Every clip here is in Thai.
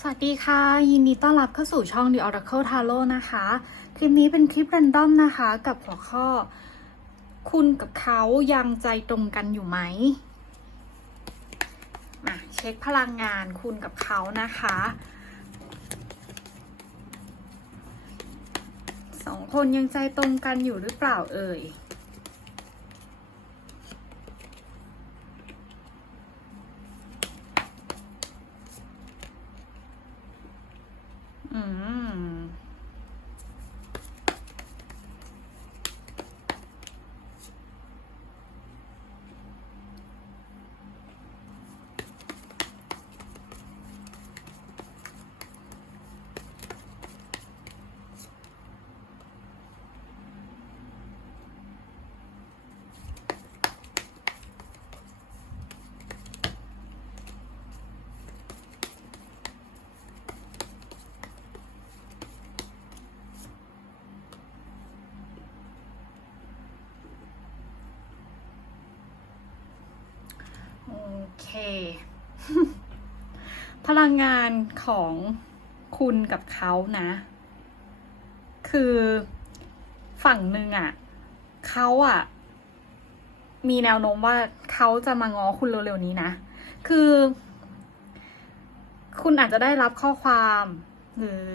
สวัสดีค่ะ ยินดีต้อนรับเข้าสู่ช่อง The Oracle Tarot นะคะ คลิปนี้เป็นคลิป r รนดอมนะคะ กับหัวข้อ คุณกับเขายังใจตรงกันอยู่ไหมมาเช็คพลังงานคุณกับเขานะคะ สองคนยังใจตรงกันอยู่หรือเปล่าเอ่ย โอเคพลังงานของคุณกับเขานะ คือฝั่งหนึ่งอะ่ะเขาอะ่ะ มีแนวโน้มว่าเขาจะมาง้อคุณเร็วๆนี้นะ คือ คุณอาจจะได้รับข้อความ หรือ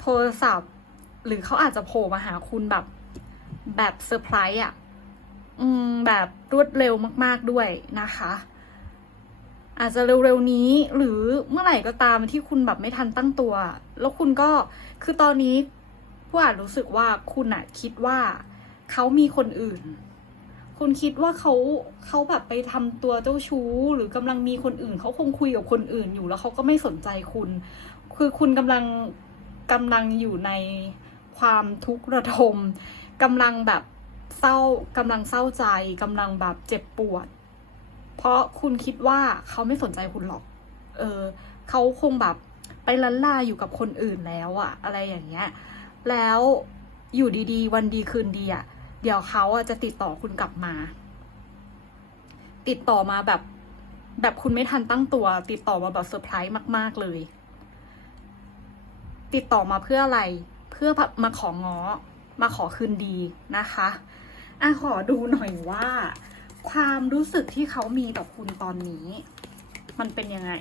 โทรศัพท์ หรือเขาอาจจะโผล่มาหาคุณแบบ แบบเซอร์ไพรส์อะ อืม แบบรวดเร็วมาก ๆด้วยนะคะ อาจจะเร็วๆนี้หรือเมื่อไหร่ก็ตามที่คุณแบบไม่ทันตั้งตัว แล้วคุณก็คือตอนนี้ผู้อาจรู้สึกว่าคุณอะคิดว่าเขามีคนอื่น คุณคิดว่าเขาเขาแบบไปทำตัวเจ้าชู้ หรือกำลังมีคนอื่น เขาคงคุยกับคนอื่นอยู่แล้วเขาก็ไม่สนใจคุณ คือคุณกำลังกำลังอยู่ในความทุกข์ระทมกำลังแบบเศร้ากำลังเศร้าใจกำลังแบบเจ็บปวด เพราะคุณคิดว่าเขาไม่สนใจคุณหรอก เออเขาคงแบบไปลันลาอยู่กับคนอื่นแล้วอะอะไรอย่างเงี้ย แล้วอยู่ดีๆ วันดีคืนดีอะเดี๋ยวเขาอะจะติดต่อคุณกลับมา ติดต่อมาแบบ แบบคุณไม่ทันตั้งตัว ติดต่อมาแบบเซอร์ไพรส์มากๆเลย ติดต่อมาเพื่ออะไร เพื่อมาของง้อ มาขอคืนดีนะคะ อะขอดูหน่อยว่า ความรู้สึกที่เขามีต่อคุณตอนนี้ มันเป็นยังไง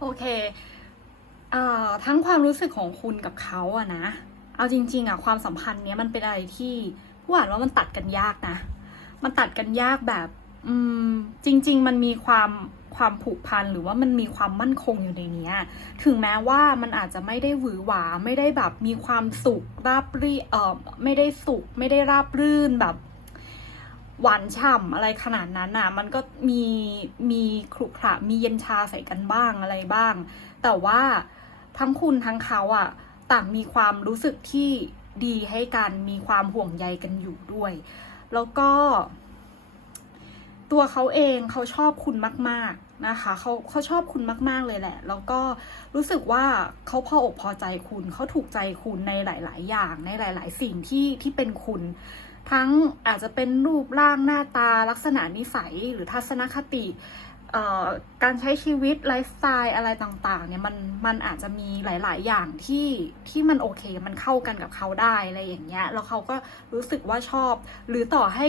โอเคเอ่อทั้งความรู้สึกของคุณกับเขาอะนะ เอาจริง ๆอะความสัมพันธ์เนี้ยมันเป็นอะไรที่ผู้อ่านว่ามันตัดกันยากนะ มันตัดกันยากแบบ อืม จริง ๆ มันมีความความผูกพันหรือว่ามันมีความมั่นคงอยู่ในเนี้ยถึงแม้ว่ามันอาจจะไม่ได้หวือหวาไม่ได้แบบมีความสุขราบรื่นเอ่อไม่ได้สุขไม่ได้ราบรื่นแบบ หวานฉ่ำอะไรขนาดนั้นอะ มันก็มีมีขรุขระมีเย็นชาใส่กันบ้างอะไรบ้าง แต่ว่าทั้งคุณทั้งเขาอะ ต่างมีความรู้สึกที่ดีให้กันมีความห่วงใยกันอยู่ด้วย แล้วก็ ตัวเขาเองเขาชอบคุณมาก ๆนะคะเขาเขาชอบคุณมาก ๆ เลยแหละ แล้วก็รู้สึกว่าเขาพออกพอใจคุณเขาถูกใจคุณในหลาย ๆ อย่างในหลาย ๆ สิ่งที่ที่เป็นคุณ ทั้งอาจจะเป็นรูปร่างหน้าตาลักษณะนิสัยหรือทัศนคติการใช้ชีวิตไลฟ์สไตล์อะไรต่างๆเนี่ยมันมันอาจจะมีหลาย ๆ อย่างที่ที่มันโอเคมันเข้ากันกับเขาได้อะไรอย่างเงี้ยแล้วเขาก็รู้สึกว่าชอบ หรือต่อให้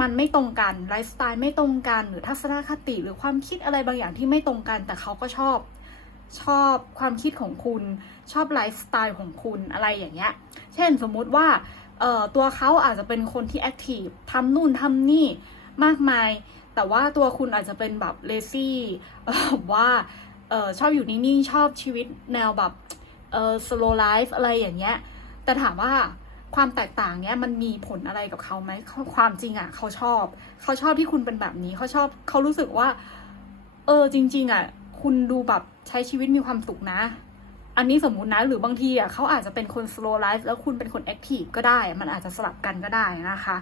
มันไม่ตรงกันไลฟ์สไตล์ไม่ตรงกันหรือทัศนคติหรือความคิดอะไรบางอย่างที่ไม่ตรงกัน แต่เขาก็ชอบชอบความคิดของคุณชอบไลฟ์สไตล์ของคุณอะไรอย่างเงี้ย เช่นสมมุติว่า เอ่อตัวเขาอาจจะเป็นคนที่แอคทีฟทำนู่นทำนี่มากมาย แต่ว่าตัวคุณอาจจะเป็นแบบเลซี่ว่าเออชอบอยู่นิ่งๆชอบชีวิตแนวแบบเออ slow life อะไรอย่างเงี้ย แต่ถามว่าความแตกต่างเนี้ยมันมีผลอะไรกับเขาไหมความจริงอะ่ะ เขาชอบ เขาชอบที่คุณเป็นแบบนี้ เขาชอบเขารู้สึกว่า เออจริง ๆอะ่ะ คุณดูแบบใช้ชีวิตมีความสุขนะ อันนี้สมมุตินะหรือบางทีอะเขาอาจจะเป็นคน slow life แล้วคุณเป็นคน active ก็ได้ มันอาจจะสลับกันก็ได้นะคะ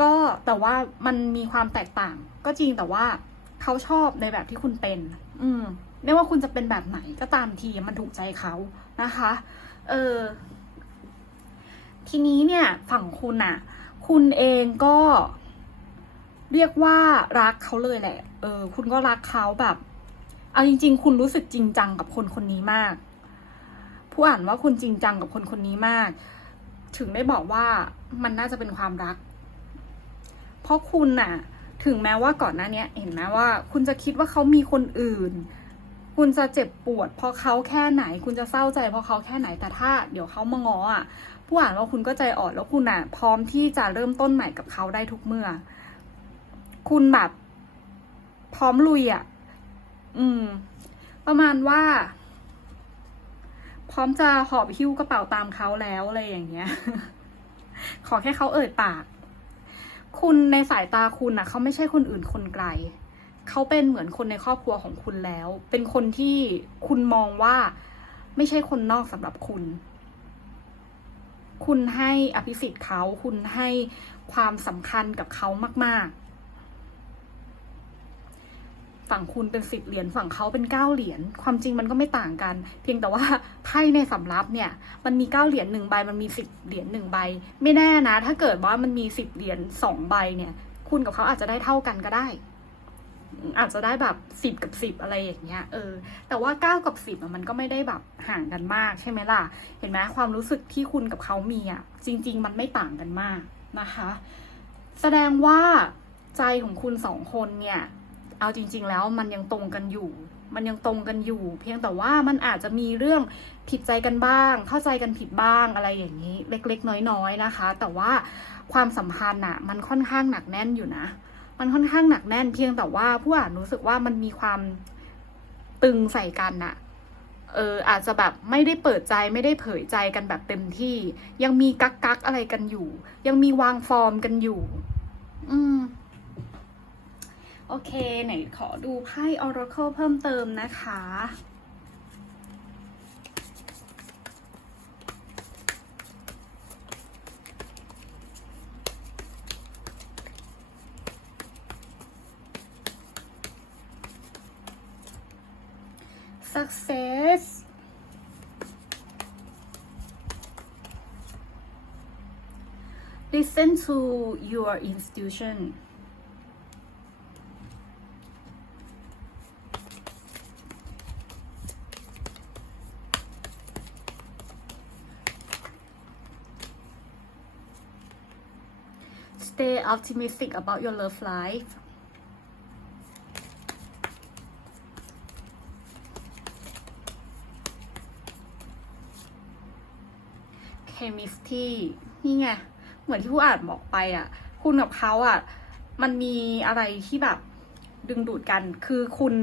ก็แต่ว่ามันมีความแตกต่าง ก็จริงแต่ว่าเขาชอบในแบบที่คุณเป็น อืมไม่ว่าคุณจะเป็นแบบไหนก็ตามทีมันถูกใจเขานะคะ เออทีนี้เนี่ยฝั่งคุณอะคุณเองก็เรียกว่ารักเขาเลยแหละ เออ คุณก็รักเขาแบบ เอาจริง ๆ คุณรู้สึกจริงจังกับคนคนนี้มาก ผู้อ่านว่าคุณจริงจังกับคนคนนี้มาก ถึงได้บอกว่ามันน่าจะเป็นความรัก เพราะคุณน่ะ ถึงแม้ว่าก่อนหน้านี้เห็นไหมว่า คุณจะคิดว่าเขามีคนอื่น คุณจะเจ็บปวด เพราะเขาแค่ไหน คุณจะเศร้าใจเพราะเขาแค่ไหนแต่ถ้า เดี๋ยวเขามาง้ออะผู้อ่านว่าคุณก็ใจอ่อนแล้วคุณอะ พร้อมที่จะเริ่มต้นใหม่กับเขาได้ทุกเมื่อ คุณแบบพร้อมลุยอะ อืม ประมาณว่า พร้อมจะหอบหิ้วกระเป๋าตามเขาแล้วอะไรอย่างเงี้ย ขอแค่เขาเอ่ยปาก คุณในสายตาคุณน่ะเขาไม่ใช่คนอื่นคนไกล เขาเป็นเหมือนคนในครอบครัวของคุณแล้ว เป็นคนที่คุณมองว่าไม่ใช่คนนอกสำหรับคุณ คุณให้อภิสิทธิ์เขา คุณให้ความสำคัญกับเขามาก ๆ ฝั่งคุณเป็นสิบเหรียญฝั่งเขาเป็นเก้าเหรียญความจริงมันก็ไม่ต่างกัน เพียงแต่ว่าไพ่ในสำรับเนี่ยมันมีเก้าเหรียญหนึ่งใบมันมีสิบเหรียญหนึ่งใบ ไม่แน่นะ ถ้าเกิดว่ามันมีสิบเหรียญสองใบเนี่ย คุณกับเขาอาจจะได้เท่ากันก็ได้ อาจจะได้แบบสิบกับสิบอะไรอย่างเงี้ยเออ แต่ว่าเก้ากับสิบมันก็ไม่ได้แบบห่างกันมากใช่ไหมล่ะ เห็นไหมความรู้สึกที่คุณกับเขามีอะจริง ๆ มันไม่ต่างกันมากนะคะ แสดงว่าใจของคุณสองคนเนี่ย เอาจริง ๆ แล้วมันยังตรงกันอยู่ มันยังตรงกันอยู่ เพียงแต่ว่ามันอาจจะมีเรื่องผิดใจกันบ้าง เข้าใจกันผิดบ้างอะไรอย่างนี้ เล็ก ๆ น้อย ๆ นะคะ แต่ว่าความสัมพันธ์อะมันค่อนข้างหนักแน่นอยู่นะ มันค่อนข้างหนักแน่น เพียงแต่ว่าผู้อ่านรู้สึกว่ามันมีความตึงใส่กันน่ะเอออาจจะแบบไม่ได้เปิดใจไม่ได้เผยใจกันแบบเต็มที่ ยังมีกักกักอะไรกันอยู่ ยังมีวางฟอร์มกันอยู่ อืม โอเค ไหนขอดูไพ่ Oracle เพิ่มเติมนะคะ success listen to your institution optimistic about your love life chemistry นี่ไง เหมือนที่ผู้อ่านบอกไปอะ คุณกับเขาอะ มันมีอะไรที่แบบดึงดูดกัน คือคุณ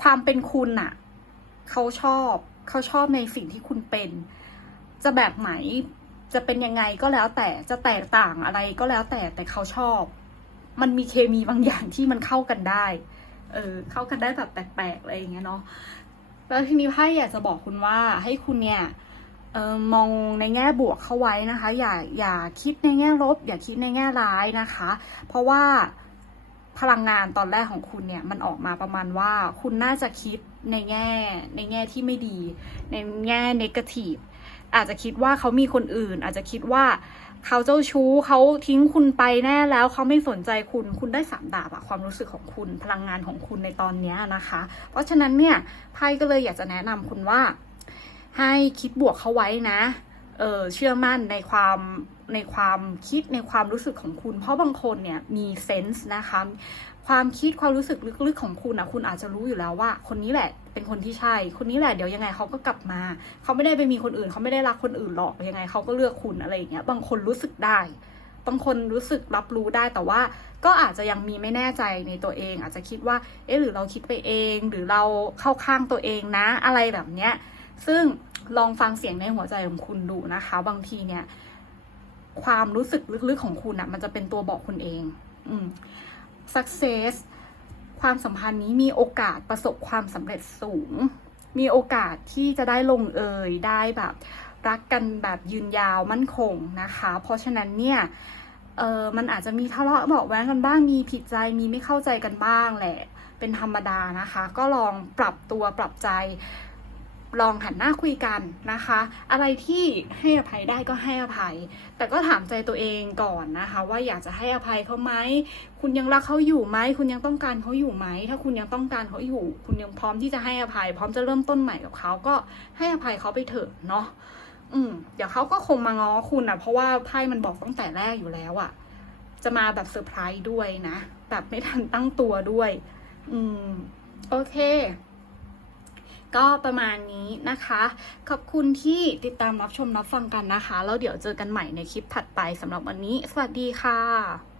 ความเป็นคุณอะ เขาชอบ เขาชอบในสิ่งที่คุณเป็น จะแบบไหน จะเป็นยังไงก็แล้วแต่จะแตกต่างอะไรก็แล้วแต่แต่เขาชอบ มันมีเคมีบางอย่างที่มันเข้ากันได้ เออเข้ากันได้แบบแปลกๆอะไรอย่างเงี้ยเนาะแล้วทีนี้ไพ่อยากจะบอกคุณว่าให้คุณเนี่ยออมองในแง่บวกเข้าไว้นะคะ อย่าอย่าคิดในแง่ลบ อย่าคิดในแง่ร้ายนะคะ เพราะว่าพลังงานตอนแรกของคุณเนี่ยมันออกมาประมาณว่าคุณน่าจะคิดในแง่ในแง่ที่ไม่ดี ในแง่เนกาทีฟ อาจจะคิดว่าเขามีคนอื่น อาจจะคิดว่าเขาเจ้าชู้เขาทิ้งคุณไปแน่แล้วเขาไม่สนใจคุณคุณได้สามดาบอะความรู้สึกของคุณพลังงานของคุณในตอนนี้นะคะ เพราะฉะนั้นเนี่ยไพ่ก็เลยอยากจะแนะนำคุณว่า ให้คิดบวกเขาไว้นะเออเชื่อมั่นในความในความคิดในความรู้สึกของคุณ เพราะบางคนเนี่ยมีเซนส์นะคะ ความคิดความรู้สึกลึกๆของคุณอะคุณอาจจะรู้อยู่แล้วว่า คนนี้แหละ เป็นคนที่ใช่ คนนี้แหละเดี๋ยวยังไงเขาก็กลับมา เขาไม่ได้ไปมีคนอื่น เขาไม่ได้รักคนอื่นหรอกยังไงเขาก็เลือกคุณอะไรอย่างเงี้ย บางคนรู้สึกได้ บางคนรู้สึกรับรู้ได้แต่ว่า ก็อาจจะยังมีไม่แน่ใจในตัวเอง อาจจะคิดว่า เอ๊ะหรือเราคิดไปเอง หรือเราเข้าข้างตัวเองนะ อะไรแบบเนี้ย ซึ่งลองฟังเสียงในหัวใจของคุณดูนะคะ บางทีเนี่ย ความรู้สึกลึกๆของคุณอะมันจะเป็นตัวบอกคุณเอง อืม success ความสัมพันธ์นี้มีโอกาสประสบความสำเร็จสูง มีโอกาสที่จะได้ลงเอยได้แบบรักกันแบบยืนยาวมั่นคงนะคะ เพราะฉะนั้นเนี่ยเออมันอาจจะมีทะเลาะเบาะแว้งกันบ้าง มีผิดใจ มีไม่เข้าใจกันบ้างแหละ เป็นธรรมดานะคะ ก็ลองปรับตัวปรับใจ ลองหันหน้าคุยกันนะคะ อะไรที่ให้อภัยได้ก็ให้อภัย แต่ก็ถามใจตัวเองก่อนนะคะ ว่าอยากจะให้อภัยเขาไหมคุณยังรักเขาอยู่ไหมคุณยังต้องการเขาอยู่ไหมถ้าคุณยังต้องการเขาอยู่ คุณยังพร้อมที่จะให้อภัย พร้อมจะเริ่มต้นใหม่กับเขาก็ให้อภัยเขาไปเถอะเนาะอืมเดี๋ยวเขาก็คงมาง้อคุณอะเพราะว่าไพ่มันบอกตั้งแต่แรกอยู่แล้วอะจะมาแบบเซอร์ไพรส์ด้วยนะ แบบไม่ทันตั้งตัวด้วย อืม โอเค ก็ประมาณนี้นะคะ ขอบคุณที่ติดตามรับชมรับฟังกันนะคะ แล้วเดี๋ยวเจอกันใหม่ในคลิปถัดไปสำหรับวันนี้ สวัสดีค่ะ